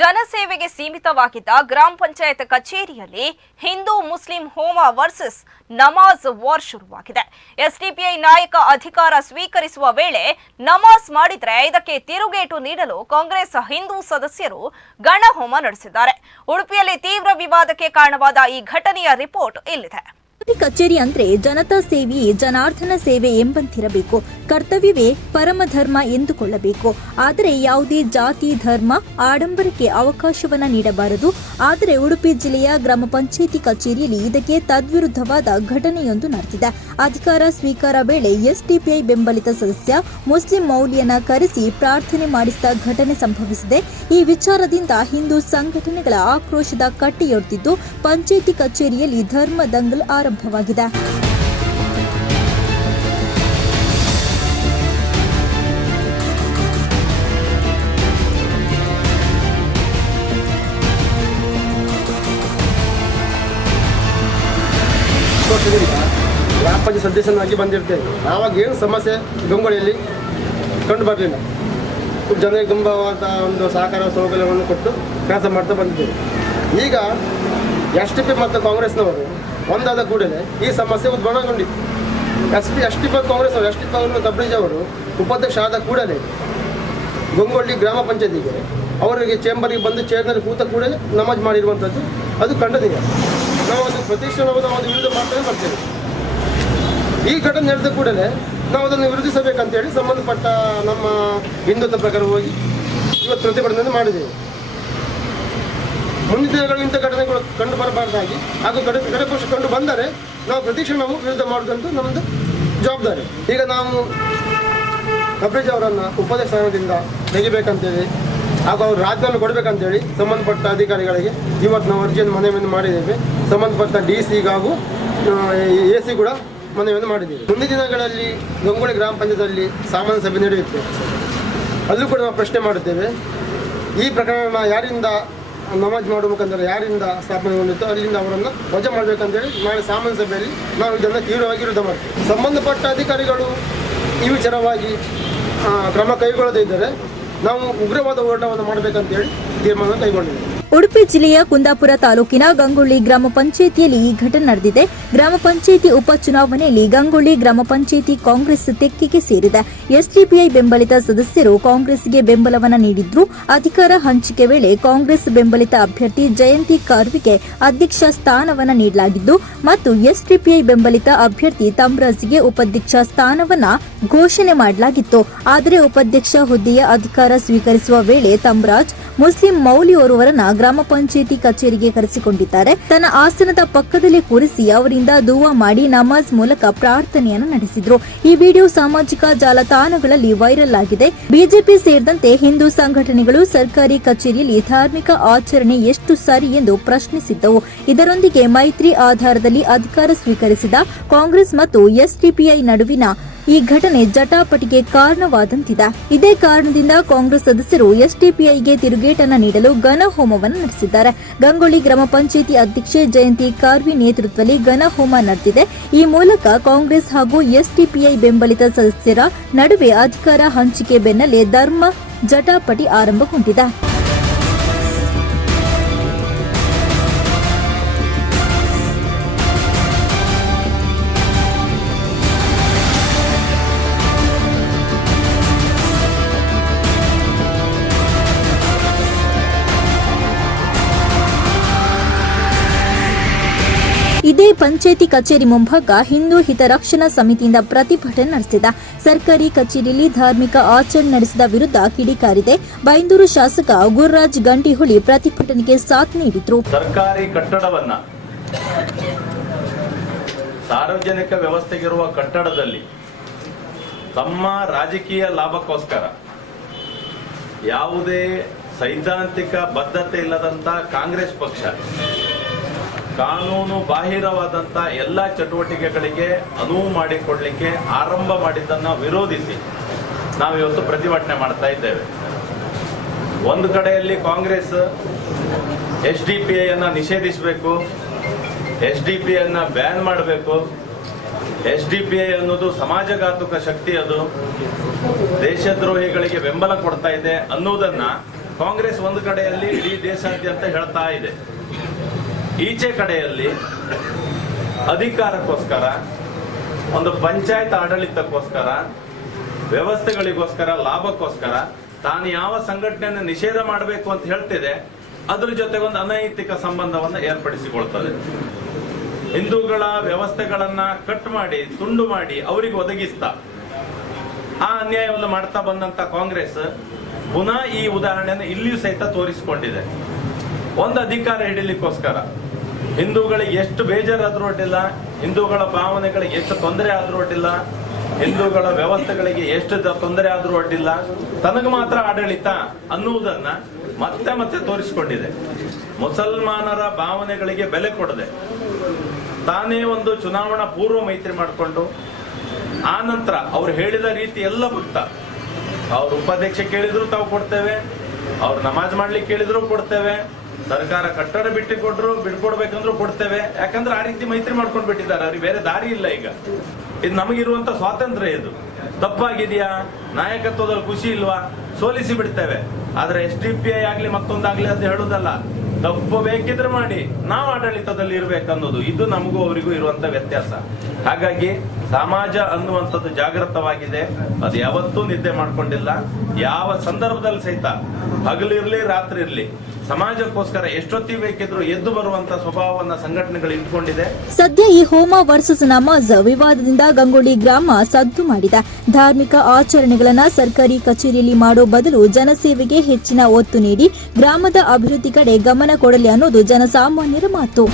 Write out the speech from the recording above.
ಜನಸೇವೆಗೆ ಸೀಮಿತವಾಗಿದ್ದ ಗ್ರಾಮ ಪಂಚಾಯತ್ ಕಚೇರಿಯಲ್ಲಿ ಹಿಂದೂ ಮುಸ್ಲಿಂ ಹೋಮ ವರ್ಸಸ್ ನಮಾಜ್ ವಾರ್ ಶುರುವಾಗಿದೆ. ಎಸ್ಡಿಪಿಐ ನಾಯಕ ಅಧಿಕಾರ ಸ್ವೀಕರಿಸುವ ವೇಳೆ ನಮಾಜ್ ಮಾಡಿದ್ರೆ ಇದಕ್ಕೆ ತಿರುಗೇಟು ನೀಡಲು ಕಾಂಗ್ರೆಸ್ ಹಿಂದೂ ಸದಸ್ಯರು ಗಣಹೋಮ ನಡೆಸಿದ್ದಾರೆ. ಉಡುಪಿಯಲ್ಲಿ ತೀವ್ರ ವಿವಾದಕ್ಕೆ ಕಾರಣವಾದ ಈ ಘಟನೆಯ ರಿಪೋರ್ಟ್ ಇಲ್ಲಿದೆ. ಕಚೇರಿ ಅಂದ್ರೆ ಜನತಾ ಸೇವೆಯೇ ಜನಾರ್ದನ ಸೇವೆ ಎಂಬಂತಿರಬೇಕು. ಕರ್ತವ್ಯವೇ ಪರಮಧರ್ಮ ಎಂದುಕೊಳ್ಳಬೇಕು. ಆದರೆ ಯಾವುದೇ ಜಾತಿ ಧರ್ಮ ಆಡಂಬರಕ್ಕೆ ಅವಕಾಶವನ್ನ ನೀಡಬಾರದು. ಆದರೆ ಉಡುಪಿ ಜಿಲ್ಲೆಯ ಗ್ರಾಮ ಪಂಚಾಯಿತಿ ಕಚೇರಿಯಲ್ಲಿ ಇದಕ್ಕೆ ತದ್ವಿರುದ್ಧವಾದ ಘಟನೆಯೊಂದು ನಡೆದಿದೆ. ಅಧಿಕಾರ ಸ್ವೀಕಾರ ವೇಳೆ ಎಸ್ಡಿಪಿಐ ಬೆಂಬಲಿತ ಸದಸ್ಯ ಮುಸ್ಲಿಂ ಮೌಲ್ಯನ ಕರೆಸಿ ಪ್ರಾರ್ಥನೆ ಮಾಡಿಸಿದ ಘಟನೆ ಸಂಭವಿಸಿದೆ. ಈ ವಿಚಾರದಿಂದ ಹಿಂದೂ ಸಂಘಟನೆಗಳ ಆಕ್ರೋಶದ ಕಟ್ಟೆಯೊಡ್ತಿದ್ದು ಪಂಚಾಯಿತಿ ಕಚೇರಿಯಲ್ಲಿ ಧರ್ಮ ದಂಗಲ್ ಆರಂಭವಾಗಿದೆ. ಗ್ರಾಮ ಪಂಚಾಯತ್ ಸದಸ್ಯನಾಗಿ ಬಂದಿರ್ತೇವೆ. ಆವಾಗ ಏನು ಸಮಸ್ಯೆ ಗಂಗೊಳ್ಳಿಯಲ್ಲಿ ಕಂಡು ಬರಲಿಲ್ಲ. ಜನರಿಗೆ ತುಂಬವಾದ ಒಂದು ಸಹಕಾರ ಸೌಕರ್ಯವನ್ನು ಕೊಟ್ಟು ಕೆಲಸ ಮಾಡ್ತಾ ಬಂದಿದ್ದೇವೆ. ಈಗ ಎಸ್ಡಿಪಿ ಮತ್ತು ಕಾಂಗ್ರೆಸ್ನವರು ಒಂದಾದ ಕೂಡಲೇ ಈ ಸಮಸ್ಯೆ ಉದ್ಭವಗೊಂಡಿತ್ತು. ಎಸ್ಡಿಪಿ ಮತ್ತು ಕಾಂಗ್ರೆಸ್ ಅವರು ಎಸ್ಡಿಪಿ ತಬ್ರೀಜ್ ಅವರು ಉಪಾಧ್ಯಕ್ಷ ಆದ ಕೂಡಲೇ ಗಂಗೊಳ್ಳಿ ಗ್ರಾಮ ಪಂಚಾಯತಿಗೆ ಅವರಿಗೆ ಚೇಂಬರ್ಗೆ ಬಂದು ಚೇರ್ನಲ್ಲಿ ಕೂತ ಕೂಡಲೇ ನಮಾಜ್ ಮಾಡಿರುವಂಥದ್ದು ಅದು ಕಂಡದಿದೆ. ನಾವು ಅದು ಪ್ರತಿಷ್ಠಾನವನ್ನು ನಾವು ವಿರುದ್ಧ ಮಾಡ್ತಾನೆ ಬರ್ತೇವೆ. ಈ ಘಟನೆ ನಡೆದ ಕೂಡಲೇ ನಾವು ಅದನ್ನು ವಿರೋಧಿಸಬೇಕಂತೇಳಿ ಸಂಬಂಧಪಟ್ಟ ನಮ್ಮ ಹಿಂದುತ್ವ ಪ್ರಕಾರ ಹೋಗಿ ಇವತ್ತು ಪ್ರತಿಭಟನೆ ಮಾಡಿದ್ದೇವೆ. ಮುಂದಿನ ದಿನಗಳು ಇಂಥ ಘಟನೆಗಳು ಕಂಡು ಬರಬಾರ್ದಾಗಿ ಹಾಗೂ ಕಡೆಪಕ್ಷ ಕಂಡು ಬಂದರೆ ನಾವು ಪ್ರತಿಕ್ಷಣವು ವಿರುದ್ಧ ಮಾಡುವುದಂತೂ ನಮ್ಮದು ಜವಾಬ್ದಾರಿ. ಈಗ ನಾವು ತಬ್ರೀಜ್ ಅವರನ್ನು ಉಪಾಧ್ಯಕ್ಷ ಸ್ಥಾನದಿಂದ ತೆಗಿಬೇಕಂತೇಳಿ ಹಾಗೂ ಅವರು ರಾಜೀನಾಮೆ ಕೊಡಬೇಕಂತೇಳಿ ಸಂಬಂಧಪಟ್ಟ ಅಧಿಕಾರಿಗಳಿಗೆ ಇವತ್ತು ನಾವು ಅರ್ಜಿಯನ್ನು ಮನವಿಯನ್ನು ಮಾಡಿದ್ದೇವೆ. ಸಂಬಂಧಪಟ್ಟ DC ಹಾಗೂ AC ಕೂಡ ಮನವಿಯನ್ನು ಮಾಡಿದ್ದೇವೆ. ಮುಂದಿನ ದಿನಗಳಲ್ಲಿ ಗಂಗೊಳ್ಳಿ ಗ್ರಾಮ ಪಂಚಾಯತ್ನಲ್ಲಿ ಸಾಮಾನ್ಯ ಸಭೆ ನಡೆಯುತ್ತೆ. ಅಲ್ಲೂ ಕೂಡ ನಾವು ಪ್ರಶ್ನೆ ಮಾಡುತ್ತೇವೆ. ಈ ಪ್ರಕರಣ ಯಾರಿಂದ ನಮಾಜ್ ಮಾಡಬೇಕಂದ್ರೆ ಯಾರಿಂದ ಸ್ಥಾಪನೆಗೊಂಡಿತ್ತು ಅಲ್ಲಿಂದ ಅವರನ್ನು ವಜಾ ಮಾಡಬೇಕಂತೇಳಿ ನಾಳೆ ಸಾಮಾನ್ಯ ಸಭೆಯಲ್ಲಿ ನಾವು ಇದನ್ನು ತೀವ್ರವಾಗಿ ವಿರೋಧ ಮಾಡ್ತೀವಿ. ಸಂಬಂಧಪಟ್ಟ ಅಧಿಕಾರಿಗಳು ಈ ವಿಚಾರವಾಗಿ ಕ್ರಮ ಕೈಗೊಳ್ಳದೇ ಇದ್ದರೆ ನಾವು ಉಗ್ರವಾದ ಹೋರಾಟವನ್ನು ಮಾಡಬೇಕಂತೇಳಿ ತೀರ್ಮಾನ ಕೈಗೊಂಡಿದ್ದೇವೆ. ಉಡುಪಿ ಜಿಲ್ಲೆಯ ಕುಂದಾಪುರ ತಾಲೂಕಿನ ಗಂಗೊಳ್ಳಿ ಗ್ರಾಮ ಪಂಚಾಯಿತಿಯಲ್ಲಿ ಈ ಘಟನೆ ನಡೆದಿದೆ. ಗ್ರಾಮ ಪಂಚಾಯಿತಿ ಉಪಚುನಾವಣೆಯಲ್ಲಿ ಗಂಗೊಳ್ಳಿ ಗ್ರಾಮ ಪಂಚಾಯಿತಿ ಕಾಂಗ್ರೆಸ್ ತೆಕ್ಕೆಗೆ ಸೇರಿದೆ. ಎಸ್ಡಿಪಿಐ ಬೆಂಬಲಿತ ಸದಸ್ಯರು ಕಾಂಗ್ರೆಸ್ಗೆ ಬೆಂಬಲವನ್ನ ನೀಡಿದ್ರು. ಅಧಿಕಾರ ಹಂಚಿಕೆ ವೇಳೆ ಕಾಂಗ್ರೆಸ್ ಬೆಂಬಲಿತ ಅಭ್ಯರ್ಥಿ ಜಯಂತಿ ಕಾರ್ವಿಗೆ ಅಧ್ಯಕ್ಷ ಸ್ಥಾನವನ್ನ ನೀಡಲಾಗಿದ್ದು ಮತ್ತು ಎಸ್ಡಿಪಿಐ ಬೆಂಬಲಿತ ಅಭ್ಯರ್ಥಿ ತಮ್ರಾಜ್ಗೆ ಉಪಾಧ್ಯಕ್ಷ ಸ್ಥಾನವನ್ನ ಘೋಷಣೆ ಮಾಡಲಾಗಿತ್ತು. ಆದರೆ ಉಪಾಧ್ಯಕ್ಷ ಹುದ್ದೆಯ ಅಧಿಕಾರ ಸ್ವೀಕರಿಸುವ ವೇಳೆ ತಮ್ರಾಜ್ ಮುಸ್ಲಿಂ ಮೌಲ್ಯೋರ್ವರನ್ನ ಗ್ರಾಮ ಪಂಚಾಯಿತಿ ಕಚೇರಿಗೆ ಕರೆಸಿಕೊಂಡಿದ್ದಾರೆ. ತನ್ನ ಆಸನದ ಪಕ್ಕದಲ್ಲೇ ಕೂರಿಸಿ ಅವರಿಂದ ದುವಾ ಮಾಡಿ ನಮಾಜ್ ಮೂಲಕ ಪ್ರಾರ್ಥನೆಯನ್ನು ನಡೆಸಿದ್ರು. ಈ ವಿಡಿಯೋ ಸಾಮಾಜಿಕ ಜಾಲತಾಣಗಳಲ್ಲಿ ವೈರಲ್ ಆಗಿದೆ. ಬಿಜೆಪಿ ಸೇರಿದಂತೆ ಹಿಂದೂ ಸಂಘಟನೆಗಳು ಸರ್ಕಾರಿ ಕಚೇರಿಯಲ್ಲಿ ಧಾರ್ಮಿಕ ಆಚರಣೆ ಎಷ್ಟು ಸರಿ ಎಂದು ಪ್ರಶ್ನಿಸಿದ್ದವು. ಇದರೊಂದಿಗೆ ಮೈತ್ರಿ ಆಧಾರದಲ್ಲಿ ಅಧಿಕಾರ ಸ್ವೀಕರಿಸಿದ ಕಾಂಗ್ರೆಸ್ ಮತ್ತು ಎಸ್ಡಿಪಿಐ ನಡುವಿನ ಈ ಘಟನೆ ಜಟಾಪಟಿಗೆ ಕಾರಣವಾದಂತಿದೆ. ಇದೇ ಕಾರಣದಿಂದ ಕಾಂಗ್ರೆಸ್ ಸದಸ್ಯರು ಎಸ್ಡಿಪಿಐಗೆ ತಿರುಗೇಟನ್ನ ನೀಡಲು ಘನಹೋಮವನ್ನು ನಡೆಸಿದ್ದಾರೆ. ಗಂಗೊಳ್ಳಿ ಗ್ರಾಮ ಪಂಚಾಯಿತಿ ಅಧ್ಯಕ್ಷೆ ಜಯಂತಿ ಕಾರ್ವಿ ನೇತೃತ್ವದಲ್ಲಿ ಘನಹೋಮ ನಡೆದಿದೆ. ಈ ಮೂಲಕ ಕಾಂಗ್ರೆಸ್ ಹಾಗೂ ಎಸ್ಡಿಪಿಐ ಬೆಂಬಲಿತ ಸದಸ್ಯರ ನಡುವೆ ಅಧಿಕಾರ ಹಂಚಿಕೆ ಬೆನ್ನಲ್ಲೇ ಧರ್ಮ ಜಟಾಪಟಿ ಆರಂಭಗೊಂಡಿದೆ. ಇದೇ ಪಂಚಾಯಿತಿ ಕಚೇರಿ ಮುಂಭಾಗ ಹಿಂದೂ ಹಿತರಕ್ಷಣಾ ಸಮಿತಿಯಿಂದ ಪ್ರತಿಭಟನೆ ನಡೆಸಿದ. ಸರ್ಕಾರಿ ಕಚೇರಿಯಲ್ಲಿ ಧಾರ್ಮಿಕ ಆಚರಣೆ ನಡೆಸಿದ ವಿರುದ್ಧ ಕಿಡಿಕಾರಿದೆ. ಬೈಂದೂರು ಶಾಸಕ ಗುರುರಾಜ್ ಗಂಟಿಹೊಳಿ ಪ್ರತಿಭಟನೆಗೆ ಸಾಥ್ ನೀಡಿದ್ರು. ಸರ್ಕಾರಿ ಕಟ್ಟಡವನ್ನ ಸಾರ್ವಜನಿಕ ವ್ಯವಸ್ಥೆಗಿರುವ ಕಟ್ಟಡದಲ್ಲಿ ತಮ್ಮ ರಾಜಕೀಯ ಲಾಭಕ್ಕೋಸ್ಕರ ಯಾವುದೇ ಸೈದ್ಧಾಂತಿಕ ಬದ್ಧತೆ ಇಲ್ಲದಂತ ಕಾಂಗ್ರೆಸ್ ಪಕ್ಷ ಕಾನೂನು ಬಾಹಿರವಾದಂಥ ಎಲ್ಲ ಚಟುವಟಿಕೆಗಳಿಗೆ ಅನುವು ಮಾಡಿಕೊಡ್ಲಿಕ್ಕೆ ಆರಂಭ ಮಾಡಿದ್ದನ್ನು ವಿರೋಧಿಸಿ ನಾವಿವತ್ತು ಪ್ರತಿಭಟನೆ ಮಾಡ್ತಾ ಇದ್ದೇವೆ. ಒಂದು ಕಡೆಯಲ್ಲಿ ಕಾಂಗ್ರೆಸ್ ಎಸ್ಡಿಪಿಐ ಅನ್ನ ನಿಷೇಧಿಸಬೇಕು, ಎಸ್ಡಿಪಿಐ ಅನ್ನ ಬ್ಯಾನ್ ಮಾಡಬೇಕು, ಎಸ್ಡಿಪಿಐ ಅನ್ನೋದು ಸಮಾಜಘಾತುಕ ಶಕ್ತಿ, ಅದು ದೇಶದ್ರೋಹಿಗಳಿಗೆ ಬೆಂಬಲ ಕೊಡ್ತಾ ಇದೆ ಅನ್ನೋದನ್ನ ಕಾಂಗ್ರೆಸ್ ಒಂದು ಕಡೆಯಲ್ಲಿ ಇಡೀ ದೇಶಾದ್ಯಂತ ಹೇಳ್ತಾ ಇದೆ, ಈಚೆ ಕಡೆಯಲ್ಲಿ ಅಧಿಕಾರಕ್ಕೋಸ್ಕರ, ಒಂದು ಪಂಚಾಯತ್ ಆಡಳಿತಕ್ಕೋಸ್ಕರ, ವ್ಯವಸ್ಥೆಗಳಿಗೋಸ್ಕರ, ಲಾಭಕ್ಕೋಸ್ಕರ ತಾನು ಯಾವ ಸಂಘಟನೆಯನ್ನು ನಿಷೇಧ ಮಾಡಬೇಕು ಅಂತ ಹೇಳ್ತಿದೆ, ಅದ್ರ ಜೊತೆಗೆ ಒಂದು ಅನೈತಿಕ ಸಂಬಂಧವನ್ನು ಏರ್ಪಡಿಸಿಕೊಳ್ತದೆ. ಹಿಂದೂಗಳ ವ್ಯವಸ್ಥೆಗಳನ್ನ ಕಟ್ ಮಾಡಿ, ತುಂಡು ಮಾಡಿ ಅವರಿಗೆ ಒದಗಿಸ್ತಾ ಆ ಅನ್ಯಾಯವನ್ನು ಮಾಡ್ತಾ ಬಂದಂತ ಕಾಂಗ್ರೆಸ್ ಪುನಃ ಈ ಉದಾಹರಣೆಯನ್ನು ಇಲ್ಲಿಯೂ ಸಹಿತ ತೋರಿಸಿಕೊಂಡಿದೆ. ಒಂದು ಅಧಿಕಾರ ಹಿಡಿಲಿಕ್ಕೋಸ್ಕರ ಹಿಂದೂಗಳಿಗೆ ಎಷ್ಟು ಬೇಜಾರಾದ್ರೂ ಅಡ್ಡಿಲ್ಲ, ಹಿಂದೂಗಳ ಭಾವನೆಗಳಿಗೆ ಎಷ್ಟು ತೊಂದರೆ ಆದ್ರೂ ಅಡ್ಡಿಲ್ಲ, ಹಿಂದೂಗಳ ವ್ಯವಸ್ಥೆಗಳಿಗೆ ಎಷ್ಟು ತೊಂದರೆ ಆದ್ರೂ ಅಡ್ಡಿಲ್ಲ, ತನಗೆ ಮಾತ್ರ ಆಡಳಿತ ಅನ್ನುವುದನ್ನ ಮತ್ತೆ ಮತ್ತೆ ತೋರಿಸಿಕೊಂಡಿದೆ. ಮುಸಲ್ಮಾನರ ಭಾವನೆಗಳಿಗೆ ಬೆಲೆ ಕೊಡದೆ ತಾನೇ ಒಂದು ಚುನಾವಣಾ ಪೂರ್ವ ಮೈತ್ರಿ ಮಾಡಿಕೊಂಡು ಆ ನಂತರ ಅವ್ರು ಹೇಳಿದ ರೀತಿ ಎಲ್ಲ ಬಿಡ್ತಾ, ಅವ್ರ ಉಪಾಧ್ಯಕ್ಷ ಕೇಳಿದ್ರು ತಾವು ಕೊಡ್ತೇವೆ, ಅವ್ರು ನಮಾಜ್ ಮಾಡ್ಲಿಕ್ಕೆ ಕೇಳಿದ್ರು ಕೊಡ್ತೇವೆ, ಸರ್ಕಾರ ಕಟ್ಟಡ ಬಿಟ್ಕೊಡ್ಬೇಕಂದ್ರೂ ಕೊಡ್ತೇವೆ. ಯಾಕಂದ್ರೆ ಆ ರೀತಿ ಮೈತ್ರಿ ಮಾಡ್ಕೊಂಡು ಬಿಟ್ಟಿದ್ದಾರೆ, ಅವ್ರಿಗೆ ಬೇರೆ ದಾರಿ ಇಲ್ಲ. ಈಗ ಇದು ನಮಗಿರುವಂತ ಸ್ವಾತಂತ್ರ್ಯ, ಇದು ತಪ್ಪಾಗಿದೆಯಾ, ನಾಯಕತ್ವದಲ್ಲಿ ಖುಷಿ ಇಲ್ವಾ, ಸೋಲಿಸಿ ಬಿಡ್ತೇವೆ. ಆದ್ರೆ SDPI ಆಗ್ಲಿ ಮತ್ತೊಂದಾಗ್ಲಿ ಅಂತ ಹೇಳುದಲ್ಲ, ತಪ್ಪು ಬೇಕಿದ್ರೆ ಮಾಡಿ, ನಾವು ಆಡಳಿತದಲ್ಲಿ ಇರ್ಬೇಕನ್ನೋದು ಇದು ನಮಗೂ ಅವರಿಗೂ ಇರುವಂತ ವ್ಯತ್ಯಾಸ. ಹಾಗಾಗಿ ಸಮಾಜ ಅನ್ನುವಂಥದ್ದು ಜಾಗೃತವಾಗಿದೆ, ಅದು ಯಾವತ್ತೂ ನಿದ್ದೆ ಮಾಡ್ಕೊಂಡಿಲ್ಲ. ಯಾವ ಸಂದರ್ಭದಲ್ಲಿ ಸಹಿತ ಹಗಲಿರ್ಲಿ ರಾತ್ರಿ ಇರ್ಲಿ ಸಮಾಜಕ್ಕೋಸ್ಕರ ಎಷ್ಟೊತ್ತಿ ಬೇಕಿದ್ರು ಎದ್ದು ಬರುವಂತ ಸ್ವಭಾವವನ್ನ ಸಂಘಟನೆಗಳು ಇಟ್ಕೊಂಡಿದೆ. ಸದ್ಯ ಈ ಹೋಮ ವರ್ಸಸ್ ನಮಾಜ್ ವಿವಾದದಿಂದ ಗಂಗೊಳ್ಳಿ ಗ್ರಾಮ ಸದ್ದು ಮಾಡಿದೆ. ಧಾರ್ಮಿಕ ಆಚರಣೆಗಳನ್ನ ಸರ್ಕಾರಿ ಕಚೇರಿಯಲ್ಲಿ ಮಾಡೋ ಬದಲು ಜನಸೇವೆಗೆ ಹೆಚ್ಚಿನ ಒತ್ತು ನೀಡಿ ಗ್ರಾಮದ ಅಭಿವೃದ್ಧಿ ಕಡೆ ಗಮನ ಕೊಡಲಿ ಅನ್ನೋದು ಜನಸಾಮಾನ್ಯರ ಮಾತು.